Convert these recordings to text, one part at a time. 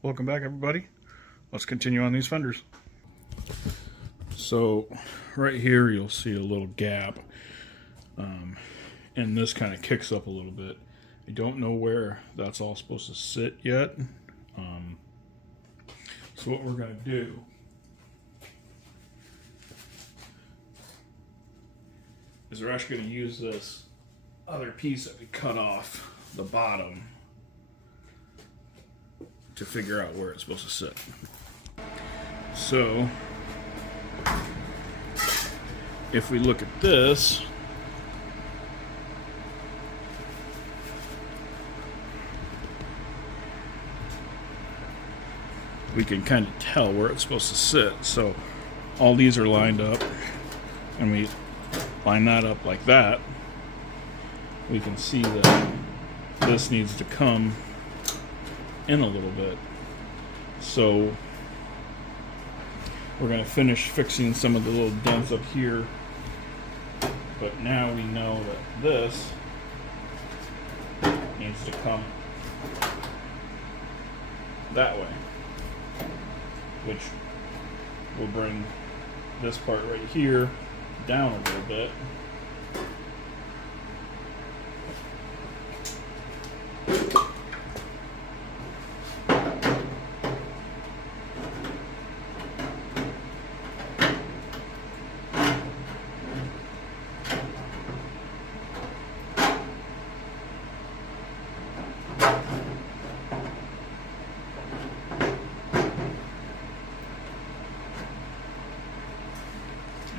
Welcome back, everybody. Let's continue on these fenders. So right here you'll see a little gap, and this kind of kicks up a little bit. I don't know where that's all supposed to sit yet. So what we're going to do is we're actually going to use this other piece that we cut off the bottom to figure out where it's supposed to sit. So if we look at this, we can kind of tell where it's supposed to sit. So all these are lined up, and we line that up like that. We can see that this needs to come in a little bit. So we're going to finish fixing some of the little dents up here, but now we know that this needs to come that way, which will bring this part right here down a little bit.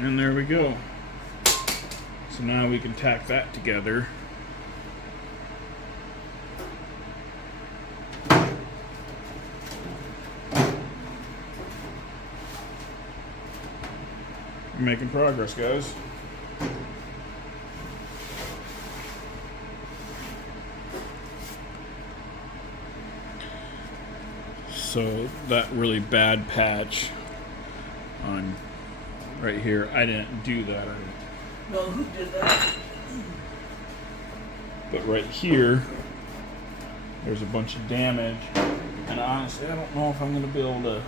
And there we go. So now we can tack that together. We're making progress, guys. So that really bad patch on right here, I didn't do that. No, who did that? But right here, there's a bunch of damage, and honestly, I don't know if I'm going to be able to.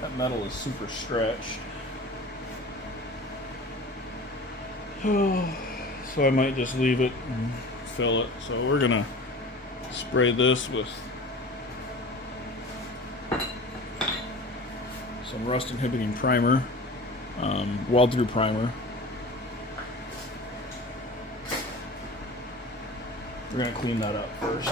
That metal is super stretched, so I might just leave it and fill it. So we're gonna spray this with some rust inhibiting primer, weld through primer. We're going to clean that up first.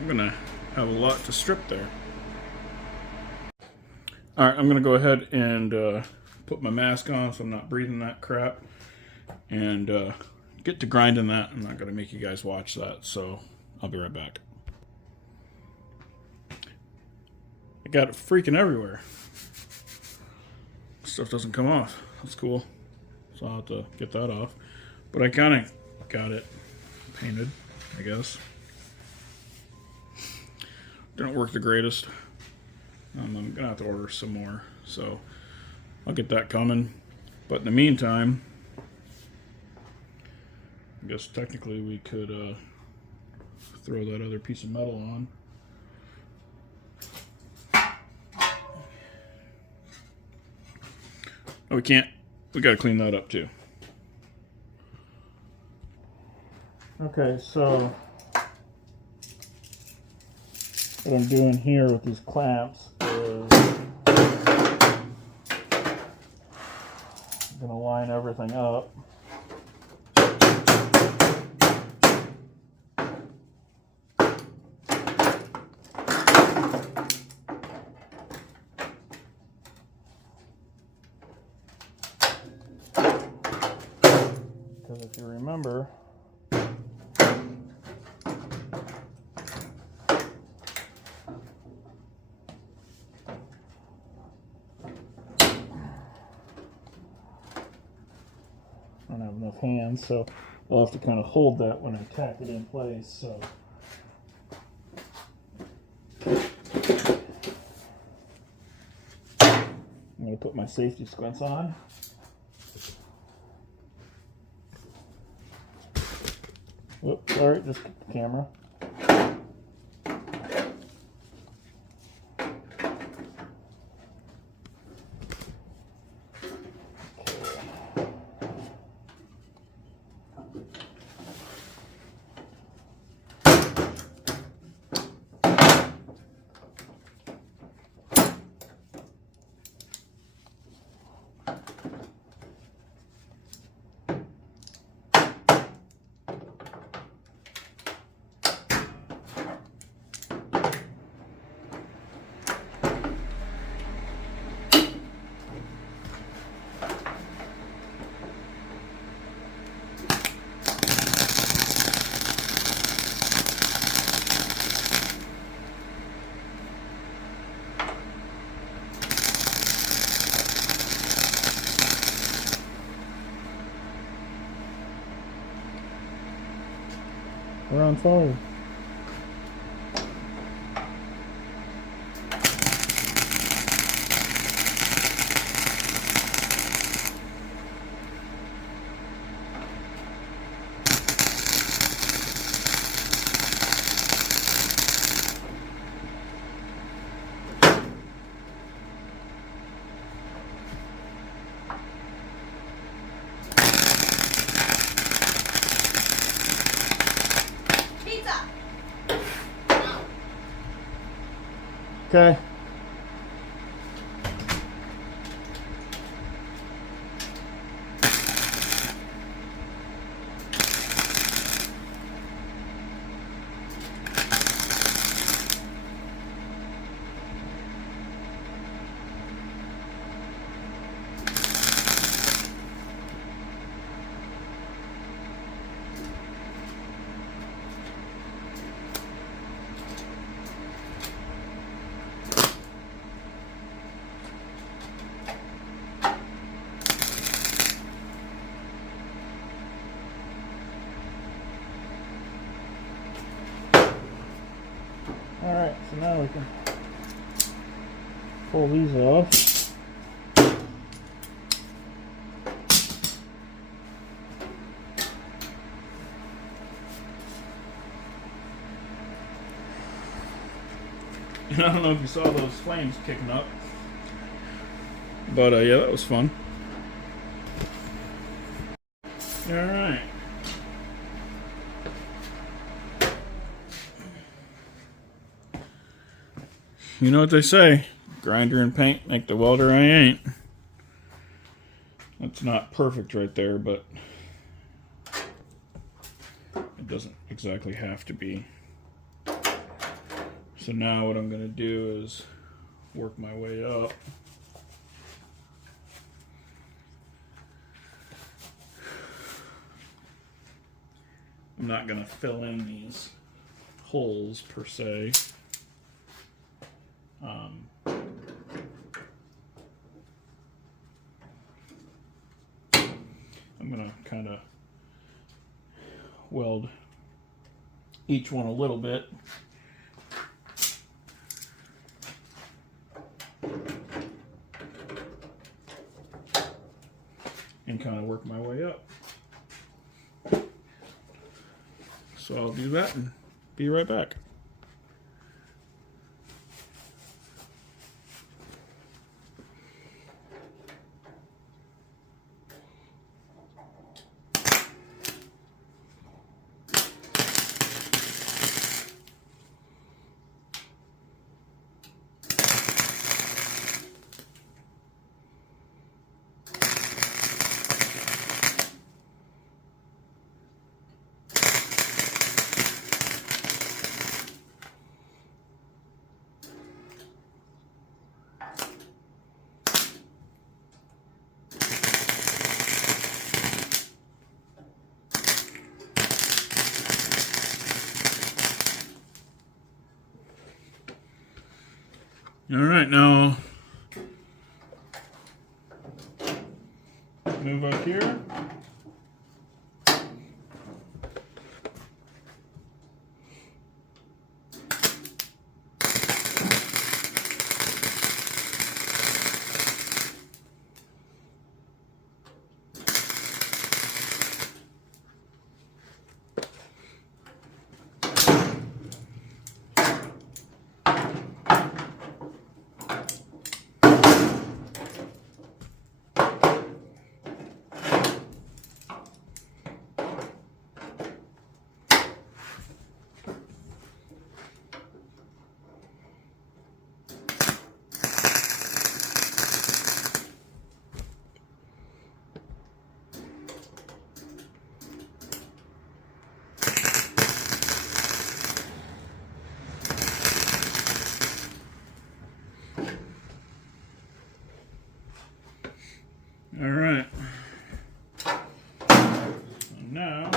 I'm going to have a lot to strip there. Alright, I'm going to go ahead and put my mask on so I'm not breathing that crap, and get to grinding that. I'm not going to make you guys watch that, so I'll be right back. I got it freaking everywhere. Stuff doesn't come off. That's cool. So I'll have to get that off. But I kind of got it painted, I guess. Didn't work the greatest. I'm going to have to order some more, so I'll get that coming. But in the meantime, I guess technically we could throw that other piece of metal on. Oh, we can't. We got to clean that up too. Okay, so what I'm doing here with these clamps is I'm going to line everything up. Because if you remember, I don't have enough hands, so I'll have to kind of hold that when I tack it in place. So. I'm going to put my safety squints on. Whoops, sorry, just the camera. We're on fire. Okay. Alright, so now we can pull these off. I don't know if you saw those flames kicking up, but yeah, that was fun. Alright. You know what they say, grinder and paint make the welder I ain't. That's not perfect right there, but it doesn't exactly have to be. So now what I'm going to do is work my way up. I'm not going to fill in these holes per se. I'm going to kind of weld each one a little bit. And kind of work my way up. So I'll do that and be right back. All right, now move up here. All right. So now,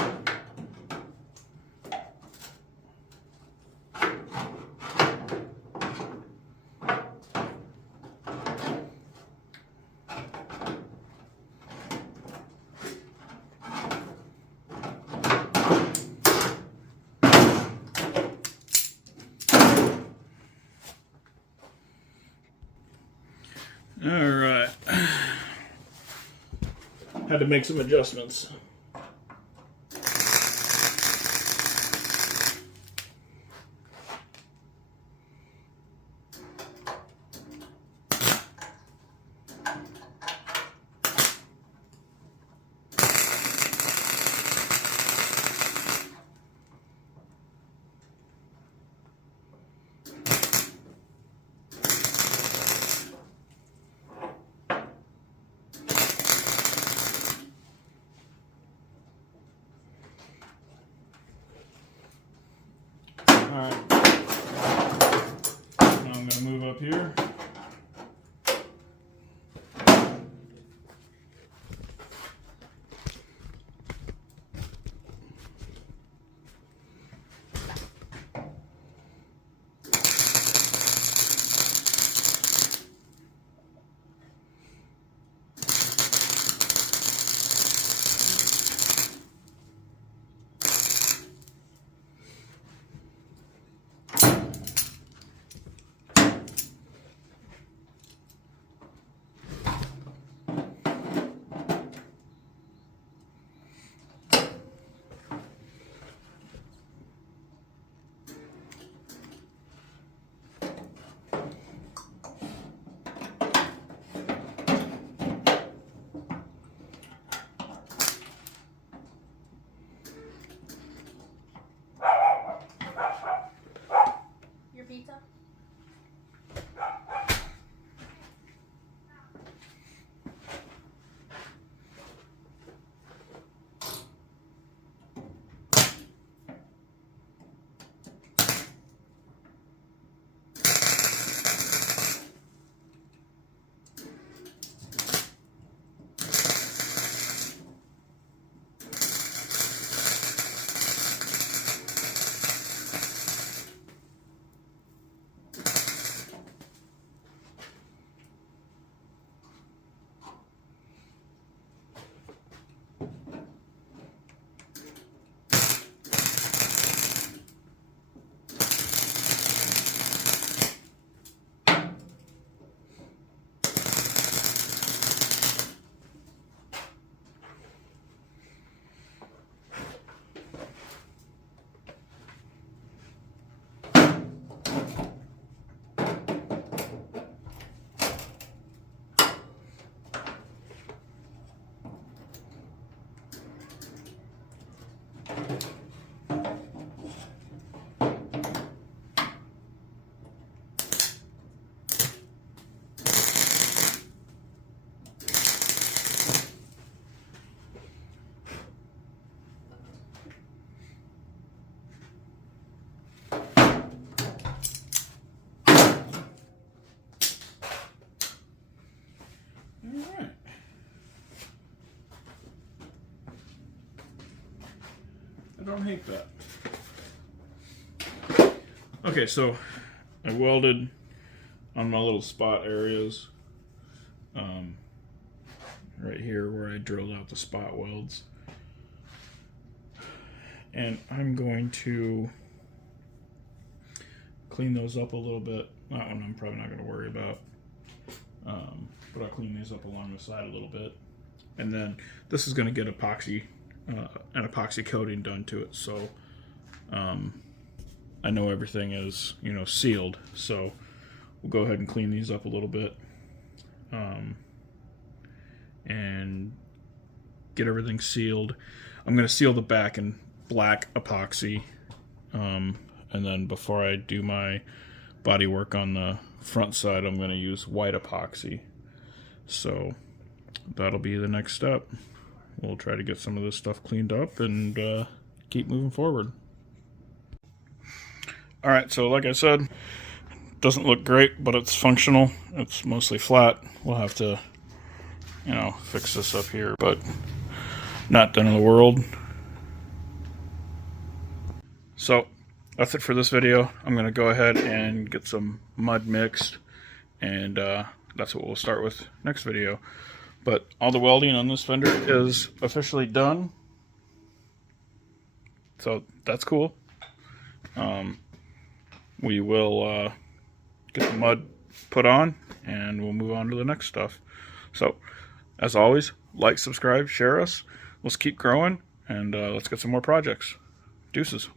all right. Had to make some adjustments. Alright, now I'm going to move up here. Pizza? Alright. I don't hate that. Okay, so I welded on my little spot areas. Right here where I drilled out the spot welds. And I'm going to clean those up a little bit. That one I'm probably not going to worry about. But I'll clean these up along the side a little bit. And then this is going to get epoxy, an epoxy coating done to it. So I know everything is, sealed. So we'll go ahead and clean these up a little bit. And get everything sealed. I'm going to seal the back in black epoxy. And then before I do my body work on the front side, I'm going to use white epoxy. So that'll be the next step. We'll try to get some of this stuff cleaned up and keep moving forward. Alright, so like I said, doesn't look great, but it's functional. It's mostly flat. We'll have to you know, fix this up here, but not the end of the world. So that's it for this video. I'm going to go ahead and get some mud mixed, and that's what we'll start with next video. But all the welding on this fender is officially done, so that's cool. We will get the mud put on, and we'll move on to the next stuff. So as always, like, subscribe, share us. Let's keep growing, and let's get some more projects. Deuces.